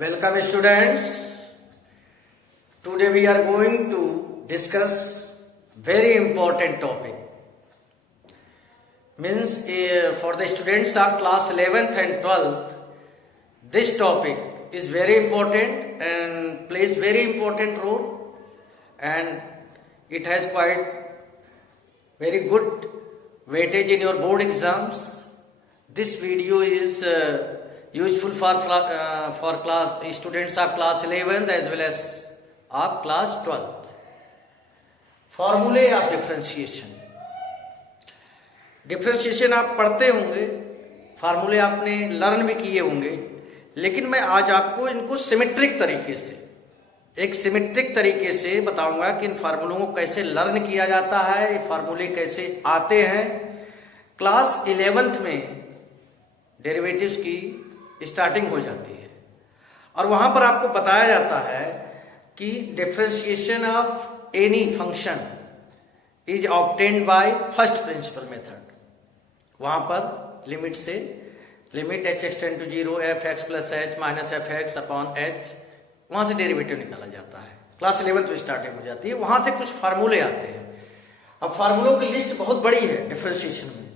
Welcome students. Today we are going to discuss very important topic. Means for the students of class 11th and 12th, this topic is very important and plays very important role, and it has quite very good weightage in your board exams. This video is useful for class students of class 11th as well as of class 12th. फॉर्मूले of differentiation आप पढ़ते होंगे, फार्मूले आपने learn भी किए होंगे, लेकिन मैं आज आपको इनको सिमेट्रिक तरीके से बताऊंगा कि इन फार्मूलों को कैसे लर्न किया जाता है, ये फार्मूले कैसे आते हैं। क्लास 11th में डेरिवेटिव्स की स्टार्टिंग हो जाती है और वहां पर आपको बताया जाता है कि differentiation of any function is obtained by first principle method. वहां पर limit h extend to 0 f x plus h minus f x upon h, वहां से डेरिवेटिव निकाला जाता है। क्लास 11th में स्टार्टिंग हो जाती है, वहां से कुछ फार्मूले आते हैं। अब फार्मूलों की लिस्ट बहुत बड़ी है डिफरेंशिएशन में।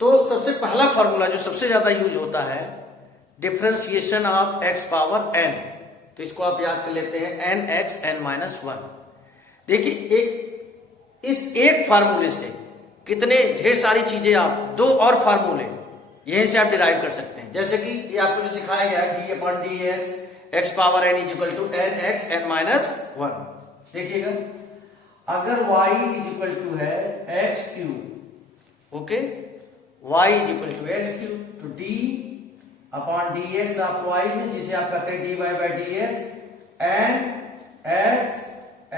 तो सबसे पहला फार्मूला जो सबसे ज्यादा यूज होता है, differentiation of x power n, तो इसको आप याद कर लेते हैं n(x n-1). देखिए इस एक फार्मूले से कितने ढेर सारी चीजें आप दो और फार्मूले यहीं से आप डिराइव कर सकते हैं। जैसे कि ये आपको जो सिखाया गया है d/dx x power n is equal to n(x n-1). देखिएगा, अगर y इज इक्वल टू है x³, okay, y is equal to x³, तो d/dx ऑफ y में, जिसे आप कहते हैं dy/dx n(x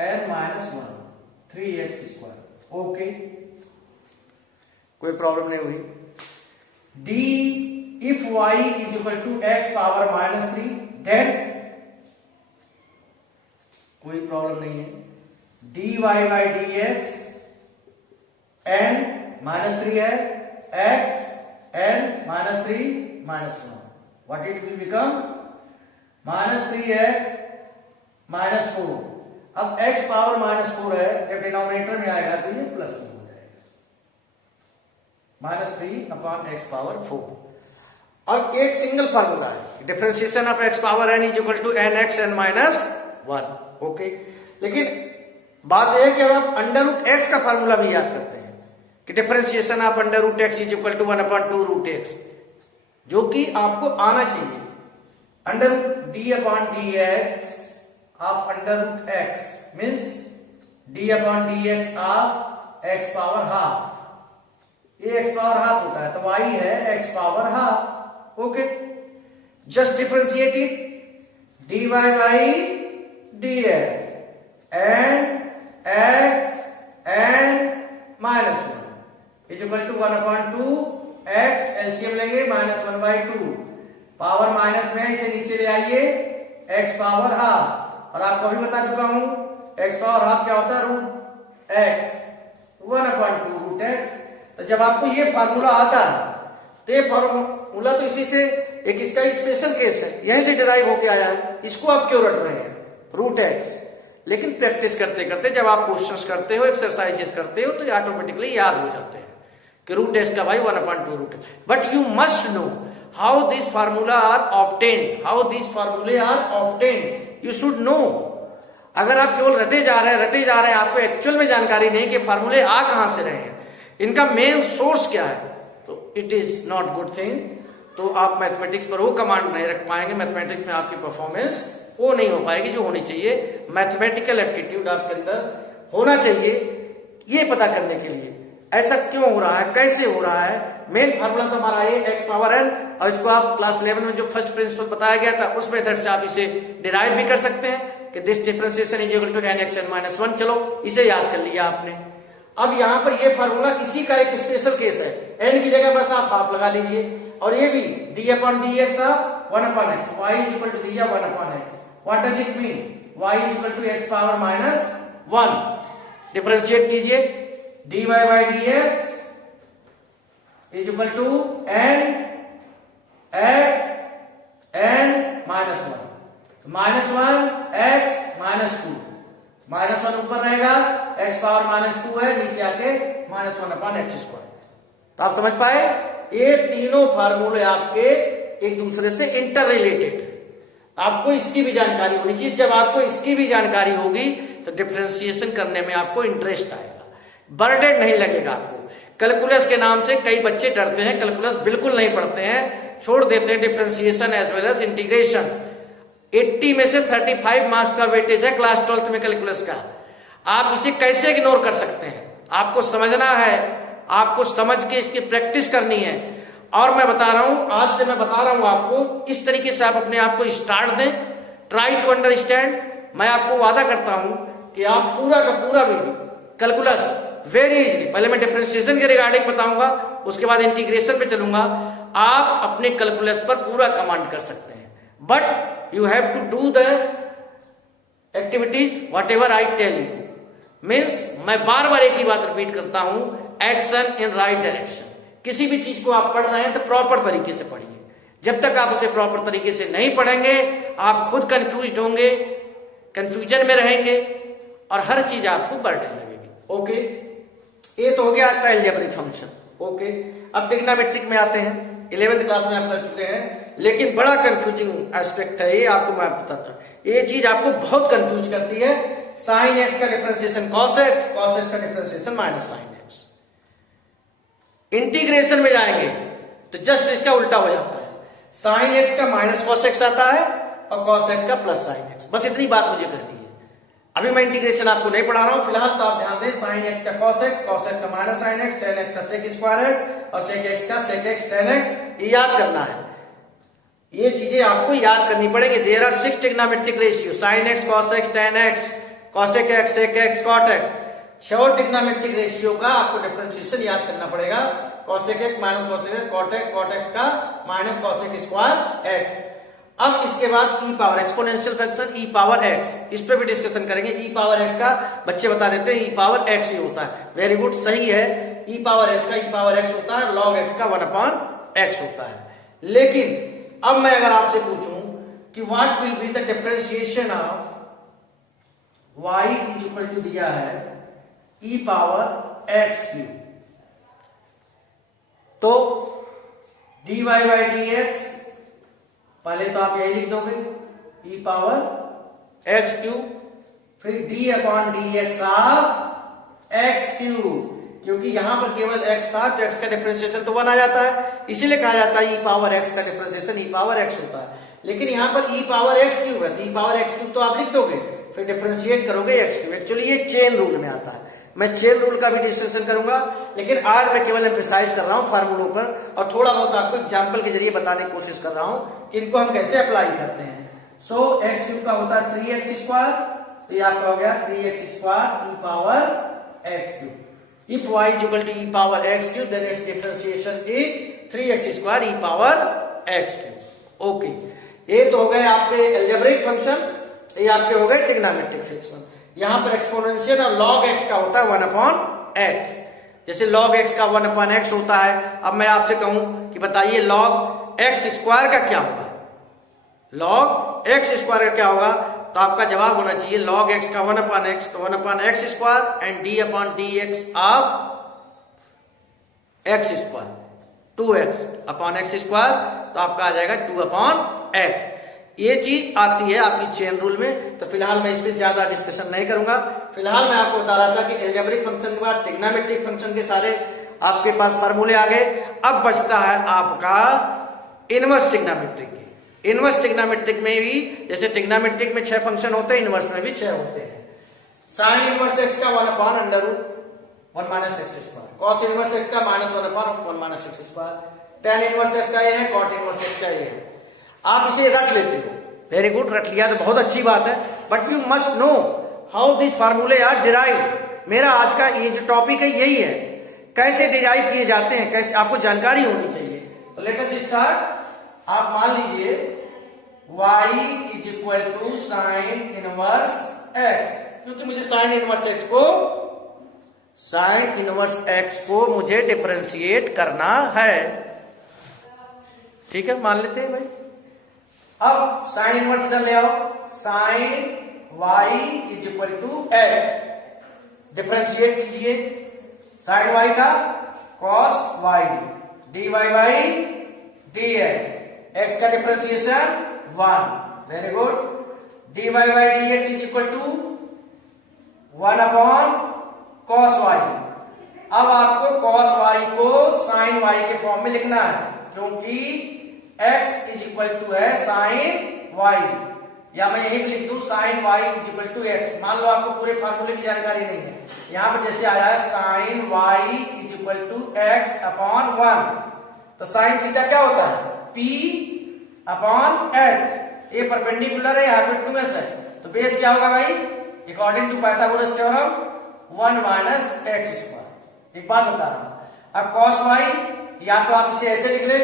n-1), 3x²। Okay, कोई प्रॉब्लम नहीं हुई। d if y is equal to x power -3, then कोई प्रॉब्लम नहीं है। dy/dx n-3 है, x n-3 -1, what it will become? -3x -4। अब x पावर -4 है, जब डिनोमिनेटर में आएगा तो ये प्लस में हो जाएगा, -3/x पावर 4। और एक सिंगल फार्मूला है, differentiation of x power n is equal to n(x n-1). Okay, लेकिन बात यह है कि अब आप √x का फार्मूला भी याद करते हैं कि differentiation of √x is equal to 1/2√x, जो कि आपको आना चाहिए। √d/dx of √x means d/dx of x power half. ये x पावर हाफ होता है, तो y है x power half. Okay, just differentiate it, dy/dx n(x n-1) is equal to 1/2x, LCM लेंगे -1/2, पावर माइनस में इसे नीचे ले आइए, x पावर हाफ। और आपको अभी बता चुका हूं x पावर हाफ क्या होता है, √x, 1/2√x। तो जब आपको ये फार्मूला आता है, तो ये फार्मूला तो इसी से एक इसका स्पेशल केस है, यहीं से डिराइव होके आया है। इसको आप क्यों रट रहे हैं, √x? लेकिन प्रैक्टिस करते करते जब आप क्वेश्चंस करते हो, एक्सरसाइजेस करते हो, तो ये ऑटोमेटिकली याद हो जाते हैं कि √x का भाई 1/2√x। But you must know how this formula are obtained, you should know. अगर आप केवल रटे जा रहे हैं, आपको एक्चुअल में जानकारी नहीं कि फार्मूले आ कहां से रहे हैं, इनका मेन सोर्स क्या है, तो it is not good thing. तो आप मैथमेटिक्स पर वो कमांड नहीं रख पाएंगे, मैथमेटिक्स में आपकी परफॉर्मेंस वो नहीं हो पाएगी जो होनी चाहिए। मैथमेटिकल एप्टीट्यूड आपके अंदर होना चाहिए, ये पता करने के लिए ऐसा क्यों हो रहा है, कैसे हो रहा है। मेन फार्मूला तो हमारा है x पावर n, और इसको आप क्लास 11 में जो फर्स्ट प्रिंसिपल बताया गया था उस मेथड से आप इसे डिराइव भी कर सकते हैं कि this differentiation is equal to n(x n-1). चलो, इसे याद कर लिया आपने। अब यहां पर ये फार्मूला इसी का एक स्पेशल केस है, n की जगह बस आप हाफ लगा लीजिए, और ये भी d/dx of 1/x, y is equal to दिया 1/x। What does it mean, y is equal to x power -1। Differentiate कीजिए, dy/dx is equal to n(x -1 x -2, -1 ऊपर रहेगा, x पावर -2 है, नीचे आके -1/x²। तो आप समझ पाए, ये तीनों फार्मूले आपके एक दूसरे से इंटर रिलेटेड है। आपको इसकी भी जानकारी होनी चाहिए। जब आपको इसकी भी जानकारी होगी तो डिफरेंशिएशन करने में आपको इंटरेस्ट आएगा, बर्डन नहीं लगेगा आपको। कैलकुलस के नाम से कई बच्चे डरते हैं, कैलकुलस बिल्कुल नहीं पढ़ते हैं, छोड़ देते हैं differentiation as well as integration. 80 में से 35 मार्क्स का वेटेज है क्लास 12th में कैलकुलस का। आप इसे कैसे इग्नोर कर सकते हैं? आपको समझना है, आपको समझ के इसकी प्रैक्टिस करनी है। और मैं बता रहा हूं, आज से मैं बता रहा हूं आपको, इस तरीके से आप अपने आप को स्टार्ट दें, ट्राई टू अंडरस्टैंड। मैं आपको वादा करता हूं कि आप पूरा का पूरा वीडियो कैलकुलस वेरी इजीली, पहले मैं डिफरेंशिएशन के रिगार्डिंग बताऊंगा, उसके बाद इंटीग्रेशन पे चलूंगा, आप अपने कैलकुलस पर पूरा कमांड कर सकते हैं। But you have to do the activities whatever I tell you. Means मैं बार बार एक ही बात रिपीट करता हूं, एक्शन इन राइट डायरेक्शन। किसी भी चीज को आप पढ़ रहे हैं तो प्रॉपर तरीके से पढ़िए। जब तक आप उसे प्रॉपर तरीके से नहीं पढ़ेंगे, आप खुद कंफ्यूज होंगे, कंफ्यूजन में रहेंगे और हर चीज आपको बर्डन लगेगी। ओके, ये तो हो गया आपका अलजेब्रिक फंक्शन। ओके, अब ट्रिग्नोमेट्रिक में आते हैं। 11th क्लास में आप कर चुके हैं, लेकिन बड़ा कंफ्यूजिंग एस्पेक्ट है ये, आपको मैं बताता हूं। ये चीज आपको बहुत कंफ्यूज करती है। साइन एक्स का differentiation cos x, cos x का differentiation minus sine x. Integration में जाएंगे तो जस्ट इसका उल्टा हो जाता है। साइन एक्स का माइनस कॉस एक्स आता है और कॉस एक्स का प्लस साइन एक्स। बस इतनी बात मुझे करनी है। अभी मैं इंटीग्रेशन आपको नहीं पढ़ा रहा हूं, फिलहाल तो आप ध्यान दें। साइन एक्स का कॉस एक्स, कॉस एक्स का minus sine x, tan x का सेक स्क्वायर एक्स और सेक एक्स का सेक एक्स टेन एक्स, ये याद करना है। ये चीजें आपको याद करनी पड़ेगी। There are 6 trigonometric ratio, sine x, cos x, tan x, cosec x, sec x, cot x. 6 trigonometric ratio का आपको डिफरेंशिएशन याद करना पड़ेगा। Cosec x minus cosec x, cot x का माइनस कॉसेक स्क्वायर एक्स। अब इसके बाद e power exponential function e power x, इस पे भी डिस्कशन करेंगे। ई पावर एक्स का बच्चे बता देते हैं ई पावर एक्स ही होता है। वेरी गुड, सही है। ई पावर एक्स का ई पावर एक्स होता है, लॉग एक्स का 1/x होता है। लेकिन अब मैं अगर आपसे पूछूं कि what will be the differentiation of y is equal to दिया है ई पावर एक्स क्यूब, तो dy बाई डी एक्स, पहले तो आप यही लिख दोगे ई पावर एक्स क्यूब, फिर d upon d x of x cube. क्योंकि यहां पर केवल x था तो x का डिफरेंशिएशन तो 1 आ जाता है, इसीलिए कहा जाता है ई पावर x का डिफरेंशिएशन ई पावर x होता है। लेकिन यहां पर ई पावर एक्स क्यूब है, ई पावर एक्स क्यूब तो आप लिख दोगे, फिर डिफरेंशिएट करोगे x क्यूब। एक्चुअली ये चेन रूल में आता है। मैं चेन रूल का भी डिस्कशन करूंगा, लेकिन आज मैं केवल एम्फसाइज कर रहा हूं फार्मूलों पर और थोड़ा बहुत आपको एग्जांपल के जरिए बताने की कोशिश कर रहा हूं कि इनको हम कैसे अप्लाई करते हैं। सो एक्स क्यूब का होता है 3x स्क्वायर, तो ये आपका हो गया 3x square E power x cube. If y is equal to e power x cube, then its differentiation is 3x square e power x cube. Okay, ये तो हो गए आपके अलजेब्रिक फंक्शन, ये आपके हो गए ट्रिग्नोमेट्रिक फंक्शन। यहाँ पर एक्सपोनेंशियल और log x का होता है 1/x। जैसे log x का 1/x होता है, अब मैं आपसे कहूं कि बताइए log x स्क्वायर का क्या होगा, log x स्क्वायर का क्या होगा, तो आपका जवाब होना चाहिए log x का 1/x, तो 1/x square and d upon d x of x square, 2x upon x square, तो आपका आ जाएगा 2/x। ये चीज आती है आपकी चेन रूल में। तो फिलहाल मैं इस पर ज्यादा डिस्कशन नहीं करूंगा। फिलहाल मैं आपको बता रहा था कि अलजेब्रिक फंक्शन के बाद ट्रिग्नोमेट्रिक फंक्शन के सारे आपके पास फार्मूले आ गए। अब बचता है आपका इनवर्स ट्रिग्नोमेट्रिक। इनवर्स ट्रिग्नोमेट्रिक में भी जैसे ट्रिग्नोमेट्रिक में 6 फंक्शन होते हैं, इनवर्स में भी 6 होते हैं। साइन इनवर्स एक्स का 1/√1 minus x square, cos inverse x का -1/1 minus x square, tan inverse x का ये है, कॉट इनवर्स एक्स का ये है। आप इसे रख लेते हो, वेरी गुड, रख लिया तो बहुत अच्छी बात है। But you must know how this फार्मूले आर डिराइव। मेरा आज का ये जो टॉपिक है यही है, कैसे डिराइव किए जाते हैं, कैसे आपको जानकारी होनी चाहिए। तो लेट अस स्टार्ट। आप मान लीजिए y is equal to sine inverse x, क्योंकि मुझे साइन इनवर्स x को मुझे डिफरेंशिएट करना है। ठीक है, मान लेते हैं भाई। अब साइन इनवर्स इधर ले आओ, sine y is equal to x, differentiate कीजिए साइन y का cos y dy by dx, x का differentiation 1, very good, dy by dx is equal to 1 upon cos y। अब आपको cos y को sin y के form में लिखना है, क्योंकि x इज इक्वल टू है sin y, या मैं यही भी लिख दूं sin y is equal to x। मान लो आपको पूरे फार्मूले की जानकारी नहीं है, यहां पर जैसे आया है sin y is equal to x upon 1, तो sin थीटा क्या होता है p अपॉन h, ये परपेंडिकुलर है, हाइपोटेन्यूज है, तो बेस क्या होगा भाई, according to Pythagoras theorem 1 minus x square. एक बात बता रहा हूं, अब cos y या तो आप इसे ऐसे लिख ले,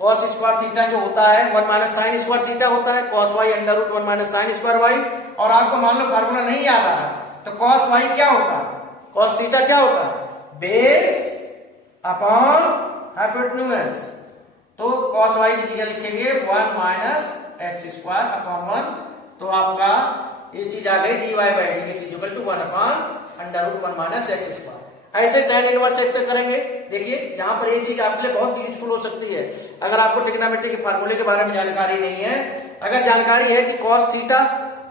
cos स्क्वायर थीटा जो होता है 1 माइनस साइन स्क्वायर थीटा होता है, cos y under root 1 minus sine square y, और आपको मान लो फार्मूला नहीं याद आ रहा तो cos y क्या होता है, cos थीटा क्या होता है, बेस अपॉन हाइपोटेन्यूज, तो cos y की जगह लिखेंगे 1 माइनस एक्स स्क्वायर अपॉन 1, तो आपका ये चीज आ गई dy by dx is equal to 1 upon under root 1 minus x square. ऐसे tan इनवर्स x से करेंगे। देखिए यहाँ पर ये चीज आपके लिए बहुत यूजफुल हो सकती है अगर आपको ट्रिग्नोमेट्री के फार्मूले के बारे में जानकारी नहीं है। अगर जानकारी है कि cos theta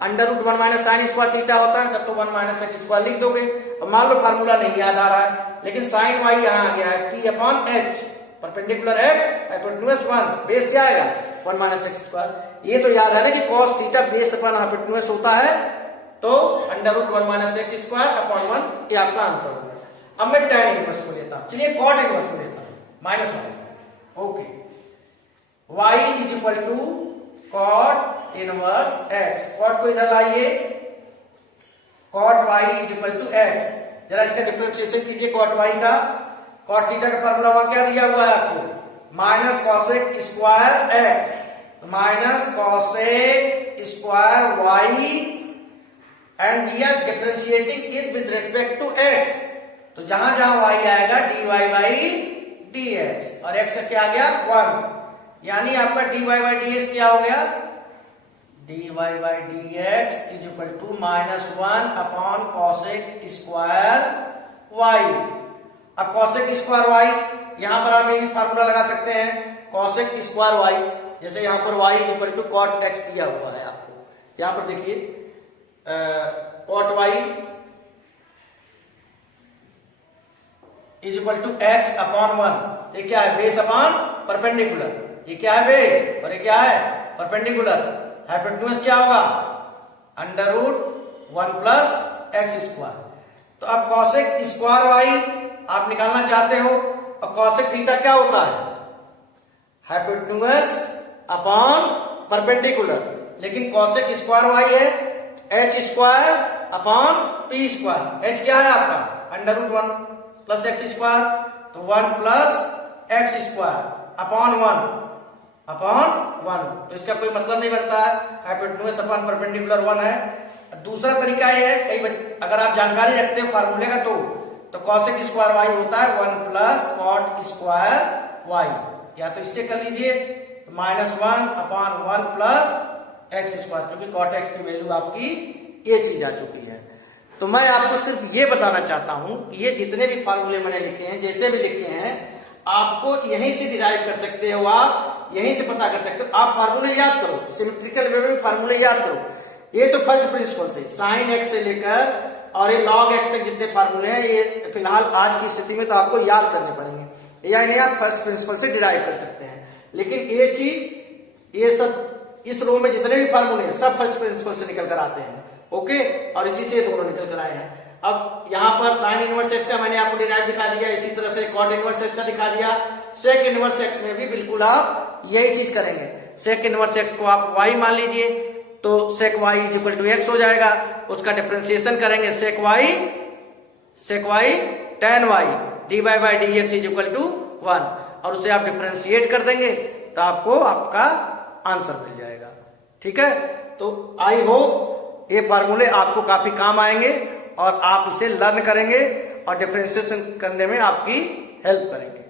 under root 1 minus sine square theta होता है, तब तो 1 माइनस एक्स स्क्वायर लिख दोगे। और मान लो फार्मूला नहीं याद आ रहा है, लेकिन साइन y यहाँ आ गया है p upon h, perpendicular x, hypotenuse 1, base क्या आएगा 1 माइनस एक्स स्क्वायर। ये तो याद है ना कि cos theta base upon hypotenuse होता है, तो under root 1 minus x square upon 1, ये आपका आंसर होगा। अब मैं tan इनवर्स को लेता हूं, चलिए cot इनवर्स को लेता हूं, minus y, okay, y is equal to cot inverse x, cot को इधर लाइए, cot y is equal to x, जरा इसका डिफरेंशिएशन कीजिए cot y का, cot थीटा का फॉर्मूला वहां क्या दिया हुआ है आपको, minus cosec square x, minus cosec square y, and we are differentiating it with respect to x, तो जहां जहां y आएगा dy बाई dx, और x क्या आ गया 1, यानी आपका dy बाई dx क्या हो गया, dy by dx is equal to minus 1 upon cosec square y। अब cosec स्क्वायर y, यहां पर आप एक फार्मूला लगा सकते हैं, cosec स्क्वायर y, जैसे यहां पर y is equal to cot x दिया हुआ है आपको, यहां पर देखिए cot y is equal to x upon 1, ये क्या है बेस अपॉन परपेंडिकुलर, ये क्या है बेस और ये क्या है परपेंडिकुलर, हाइपोटेन्यूज क्या होगा under root 1 plus x square. तो अब cosec स्क्वायर y आप निकालना चाहते हो, और cosec थीटा क्या होता है हाइपोटेन्यूज अपॉन परपेंडिकुलर, लेकिन cosec स्क्वायर y है h square upon p square, h क्या है आपका under root 1 plus x square, तो 1 प्लस एक्स स्क्वायर अपॉन 1, तो इसका कोई मतलब नहीं बनता है, हाइपोटेन्यूज अपॉन परपेंडिकुलर 1 है। दूसरा तरीका ये है, कई अगर आप जानकारी रखते हो फार्मूले का, तो cosec स्क्वायर y होता है 1 प्लस cot स्क्वायर y, या तो इससे कर लीजिए minus 1 upon 1 plus x square, क्योंकि cot x की वैल्यू आपकी ये चीज आ चुकी है। तो मैं आपको सिर्फ ये बताना चाहता हूं कि ये जितने भी फार्मूले मैंने लिखे हैं, जैसे भी लिखे हैं, आपको यहीं से डिराइव कर सकते हो, आप यहीं से पता कर सकते हो। आप फार्मूले याद करो, सिमेट्रिकल वे में फार्मूले याद करो, ये तो फर्स्ट प्रिंसिपल से साइन एक्स से लेकर और ये लॉग एक्स तक जितने फार्मूले हैं, ये फिलहाल आज की स्थिति में तो आपको याद करने पड़ेंगे, यानी आप फर्स्ट प्रिंसिपल से डिराइव कर सकते हैं। लेकिन ये चीज, ये सब इस रो में जितने भी फार्मूले हैं सब फर्स्ट प्रिंसिपल से निकल कर आते हैं, ओके, और इसी से दोनों निकल कर आए हैं। अब यहाँ पर साइन इनवर्स एक्स का मैंने आपको डिराइव दिखा दिया, इसी तरह से कॉट इनवर्स एक्स का दिखा दिया। सेक इनवर्स एक्स में भी बिल्कुल आप यही चीज करेंगे, सेक इनवर्स एक्स को आप y मान लीजिए, तो sec y is equal to x हो जाएगा, उसका डिफरेंशिएशन करेंगे sec y tan y dy by dx is equal to 1, और उसे आप डिफरेंशिएट कर देंगे तो आपको आपका आंसर मिल जाएगा। ठीक है, तो आई होप ये फार्मूले आपको काफी काम आएंगे और आप इसे लर्न करेंगे और डिफरेंशिएशन करने में आपकी हेल्प करेंगे।